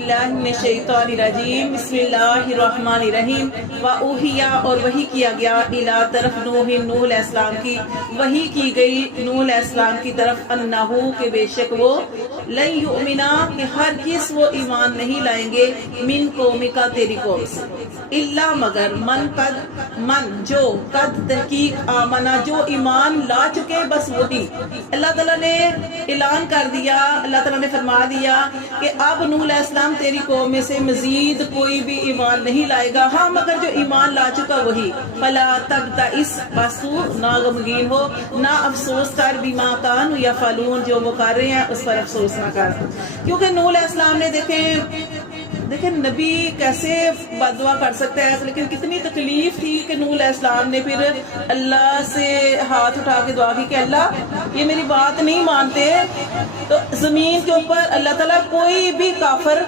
الرجیم بسم اللہ الرحمن الرحیم وَأُوحِيَ اور وحی کیا گیا اِلَىٰ طرف نوح علیہ السلام کی وحی کی گئی نوح علیہ السلام کی طرف انہو کہ بے شک وہ لن یؤمنا کہ ہرگز وہ ایمان نہیں لائیں گے من قومکا تیری قوم سے الا مگر من جو قد تحقیق آمنا جو ایمان لا چکے بس وہی اللہ تعالیٰ نے اعلان کر دیا اللہ تعالیٰ نے فرما دیا کہ اب نوح علیہ السلام تیری قوم میں سے مزید کوئی بھی ایمان نہیں لائے گا ہاں مگر جو ایمان لا چکا وہی فلا تبتئس بس تو نہ غمگین ہو نہ افسوس کر بما کانوا یفعلون جو وہ کر رہے ہیں اس پر افسوس نہ کر کیونکہ نوح علیہ السلام نے دیکھیں نبی کیسے بد دعا کر سکتا ہے لیکن کتنی تکلیف تھی کہ نوح علیہ السلام نے پھر اللہ سے ہاتھ اٹھا کے دعا کی کہ اللہ یہ میری بات نہیں مانتے تو زمین کے اوپر اللہ تعالیٰ کوئی بھی کافر